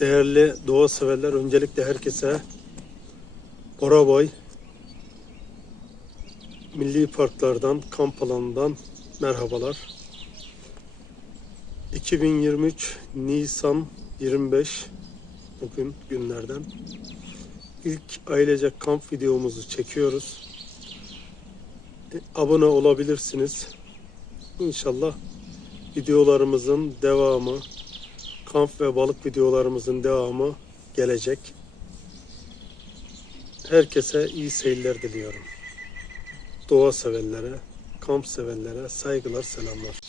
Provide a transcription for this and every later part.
Değerli doğa severler, öncelikle herkese Boraboy Milli Parklardan, kamp alanından merhabalar. 2023 Nisan 25 bugün günlerden ilk ailecek kamp videomuzu çekiyoruz. E, Abone olabilirsiniz. İnşallah videolarımızın devamı, kamp ve balık videolarımızın devamı gelecek. Herkese iyi seyirler diliyorum. Doğa severlere, kamp severlere saygılar, selamlar.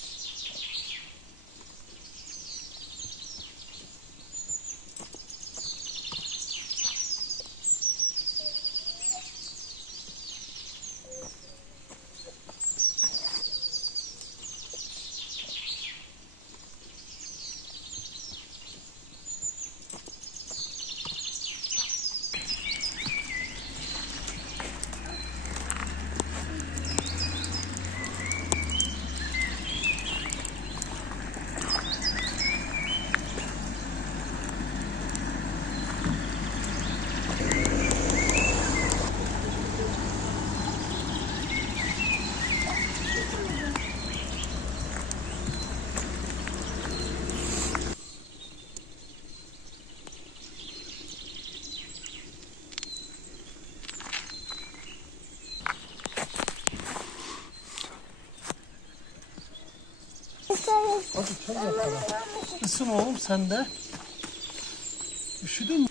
Hadi çal bakalım. Isın oğlum sen de. Üşüdün mü?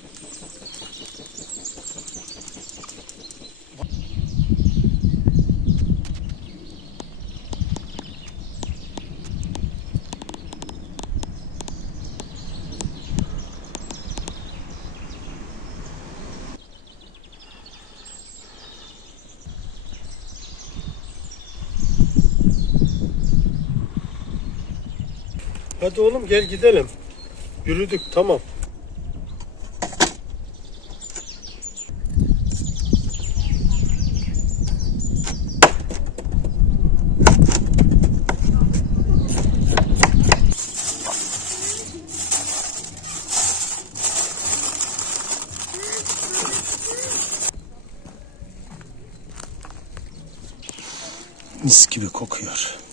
Hadi oğlum gel gidelim. Yürüdük tamam. Mis gibi kokuyor.